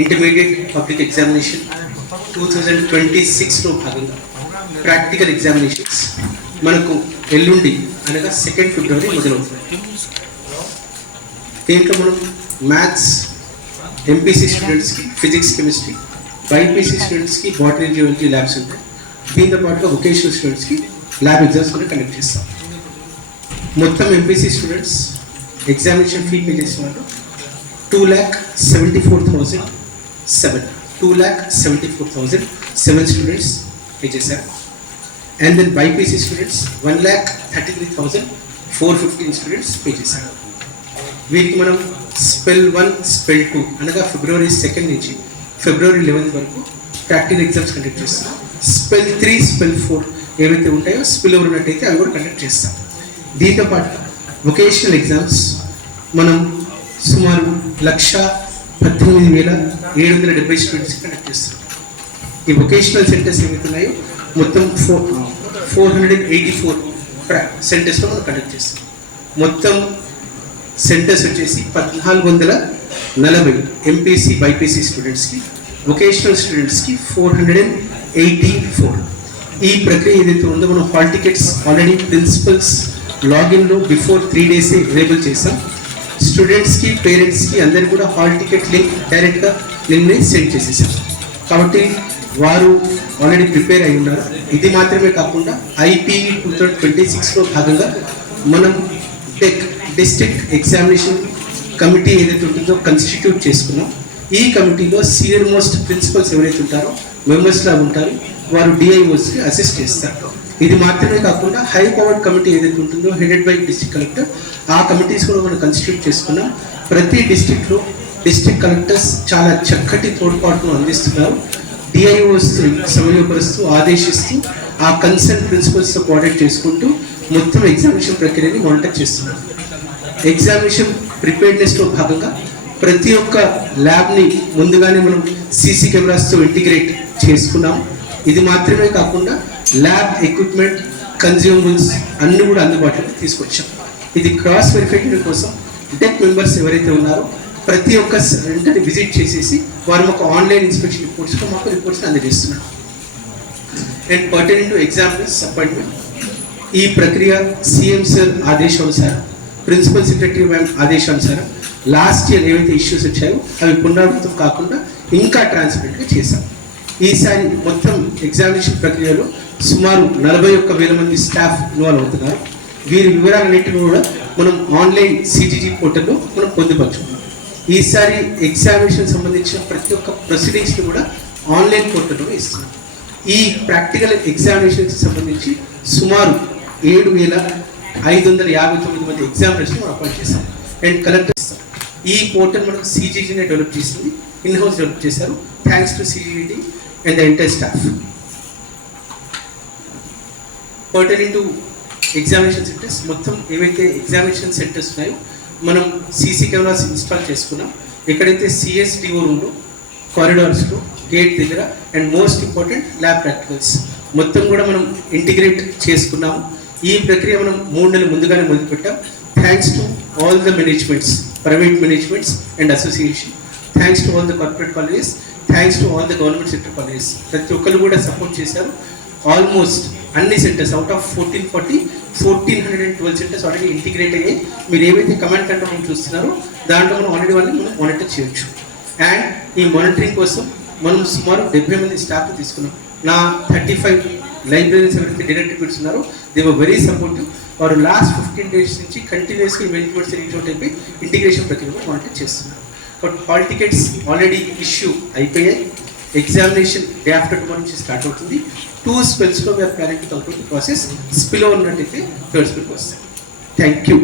Intermediate public examination 2026లో భాగంగా practical examinations మనకు ఎల్లుండి అనగా 2 ఫిబ్రవరి మొదలవుతుంది. దీంట్లో మనం మ్యాథ్స్ ఎంపీసీ స్టూడెంట్స్కి ఫిజిక్స్ కెమిస్ట్రీ, బైపీసీ స్టూడెంట్స్కి బాటనీ జియాలజీ ల్యాబ్స్ ఉంటాయి. దీంతో పాటుగా వొకేషనల్ స్టూడెంట్స్కి ల్యాబ్ ఎగ్జామ్స్ కూడా కండక్ట్ చేస్తాం. మొత్తం MPC students examination fee pay చేసిన వాళ్ళు 2,74,007 స్టూడెంట్స్ పే చేశారు. And then BPC students 1,33,415 students pay చేశారు. వీరికి మనం స్పెల్ 1 స్పెల్ 2 అనగా ఫిబ్రవరి 2 నుంచి ఫిబ్రవరి 11 వరకు ప్రాక్టికల్ ఎగ్జామ్స్ కండక్ట్ చేస్తాం. స్పెల్ 3 స్పెల్ 4 ఏవైతే ఉంటాయో స్పిల్ ఓవర్ ఉన్నట్టయితే అవి కూడా కండక్ట్ చేస్తాం. దీంతో పాటు వొకేషనల్ ఎగ్జామ్స్ మనం సుమారు 1,18,770 స్టూడెంట్స్కి కండక్ట్ చేస్తున్నాం. ఈ వొకేషనల్ సెంటర్స్ ఏవైతే ఉన్నాయో మొత్తం 484 సెంటర్స్లో మనం కండక్ట్ చేస్తాం. మొత్తం సెంటర్స్ వచ్చేసి 1,440 ఎంపీసీ బైపీసీ స్టూడెంట్స్కి, వొకేషనల్ స్టూడెంట్స్కి 484. ఈ ప్రక్రియ ఏదైతే ఉందో మనం హాల్ టికెట్స్ ఆల్రెడీ ప్రిన్సిపల్స్ లాగిన్లో బిఫోర్ 3 days ఎనేబుల్ చేసాం. స్టూడెంట్స్కి పేరెంట్స్కి అందరికీ కూడా హాల్ టికెట్ లింక్ డైరెక్ట్గా నిన్నే సెండ్ చేసేసాం. కాబట్టి వారు ఆల్రెడీ ప్రిపేర్ అయి ఉన్నారు. ఇది మాత్రమే కాకుండా ఐపీ 2026లో భాగంగా మనం డిస్ట్రిక్ట్ ఎగ్జామినేషన్ కమిటీ ఏదైతే ఉంటుందో కాన్స్టిట్యూట్ చేసుకున్నాం. ఈ కమిటీలో సీనియర్ మోస్ట్ ప్రిన్సిపల్స్ ఎవరైతే ఉంటారో మెంబర్స్లా ఉంటారు, వారు డిఐఓస్కి అసిస్ట్ చేస్తారు. ఇది మాత్రమే కాకుండా హై పవర్డ్ కమిటీ ఏదైతే ఉంటుందో హెడెడ్ బై డిస్ట్రిక్ట్ కలెక్టర్, ఆ కమిటీస్ కూడా మనం కాన్స్టిట్యూట్ చేసుకున్నాం. ప్రతి డిస్ట్రిక్ట్లో డిస్ట్రిక్ట్ కలెక్టర్స్ చాలా చక్కటి తోడ్పాటును అందిస్తున్నారు. డిఐఓస్ సమన్వయపరుస్తూ ఆదేశిస్తూ ఆ కన్సర్న్ ప్రిన్సిపల్స్తో కోఆర్డినేట్ చేసుకుంటూ మొత్తం ఎగ్జామినేషన్ ప్రక్రియని మానిటర్ చేస్తున్నారు. ఎగ్జామినేషన్ ప్రిపేర్నెస్లో భాగంగా ప్రతి ఒక్క ల్యాబ్ని ముందుగానే మనం సీసీ కెమెరాస్తో ఇంటిగ్రేట్ చేసుకున్నాం. ఇది మాత్రమే కాకుండా ల్యాబ్ ఎక్విప్మెంట్, కన్జ్యూమబుల్స్ అన్నీ కూడా అందుబాటులోకి తీసుకొచ్చాం. ఇది క్రాస్ వెరిఫికేషన్ కోసం డెక్ మెంబర్స్ ఎవరైతే ఉన్నారో ప్రతి ఒక్క సెంటర్ని విజిట్ చేసేసి వారు మాకు ఆన్లైన్ ఇన్స్పెక్షన్ రిపోర్ట్స్లో మాకు రిపోర్ట్స్ అందజేస్తున్నారు. And pertaining to examiners appointment, ఈ ప్రక్రియ సీఎం సార్ ఆదేశానుసారం, ప్రిన్సిపల్ సెక్రటరీ మ్యామ్ ఆదేశానుసారం లాస్ట్ ఇయర్ ఏవైతే ఇష్యూస్ వచ్చాయో అవి పునరావృతం కాకుండా ఇంకా ట్రాన్స్పరెంట్గా చేశాం. ఈసారి మొత్తం ఎగ్జామినేషన్ ప్రక్రియలో సుమారు 41,000 మంది స్టాఫ్ ఇన్వాల్వ్ అవుతున్నారు. వీరి వివరాలన్నింటినీ కూడా మనం ఆన్లైన్ సిటీజీ పోర్టల్లో మనం పొందుపరుచుకున్నాం. ఈసారి ఎగ్జామినేషన్ సంబంధించిన ప్రతి ఒక్క ప్రొసీడింగ్స్ని కూడా ఆన్లైన్ పోర్టల్లో ఇస్తున్నాం. ఈ ప్రాక్టికల్ ఎగ్జామినేషన్కి సంబంధించి సుమారు 7,559 మంది ఎగ్జామినర్స్ని మనం అపాయింట్ చేస్తాం అండ్ కలెక్ట్ చేస్తాం. ఈ పోర్టల్ మనకు సిజీజీనే డెవలప్ చేసింది, ఇన్హౌస్ డెవలప్ చేశారు. Thanks to CGT and the entire staff. Pertaining to examination centres, మొత్తం ఏవైతే ఎగ్జామినేషన్ సెంటర్స్ ఉన్నాయో మనం సీసీ కెమెరాస్ ఇన్స్టాల్ చేసుకున్నాం. ఎక్కడైతే సిఎస్డిఓ రూమ్లో, కారిడార్స్లో, గేట్ దగ్గర and most important lab practicals మొత్తం కూడా మనం ఇంటిగ్రేట్ చేసుకున్నాము. ఈ ప్రక్రియ మనం 3 నెలలు ముందుగానే మొదలుపెట్టాం. Thanks to all the managements, private managements and association, thanks to all the corporate colleges, thanks to all the government sector colleges. ప్రతి ఒక్కరు కూడా సపోర్ట్ చేశారు. ఆల్మోస్ట్ అన్ని centres out of 1,412 centres already integrate అయ్యాయి. మీరు ఏవైతే కమాండ్ కంట్రోల్ చూస్తున్నారో దాంట్లో మనం ఆల్రెడీ వాళ్ళని మనం మానిటర్ చేయొచ్చు. అండ్ ఈ మానిటరింగ్ కోసం మనం సుమారు 70 మంది స్టాఫ్ తీసుకున్నాం. నా 35 లైబ్రరీస్ ఎవరైతే డైరెక్ట్ పెడుతున్నారో దే వర్ వెరీ సపోర్టివ్. వారు లాస్ట్ 15 days నుంచి కంటిన్యూస్గా ఈవెంట్ వర్డ్స్ రీచ్ అవుట్ అయిపోయి ఇంటిగ్రేషన్ ప్రక్రియలో మానిటర్ చేస్తున్నారు. But hall tickets already issue అయిపోయాయి. ఎగ్జామినేషన్ డే ఆఫ్టర్ టుమారో నుంచి స్టార్ట్ అవుతుంది. 2 spells లో we are planning to complete the process. Spill ఉన్నట్టయితే 3rd spell వస్తాయి. Thank you.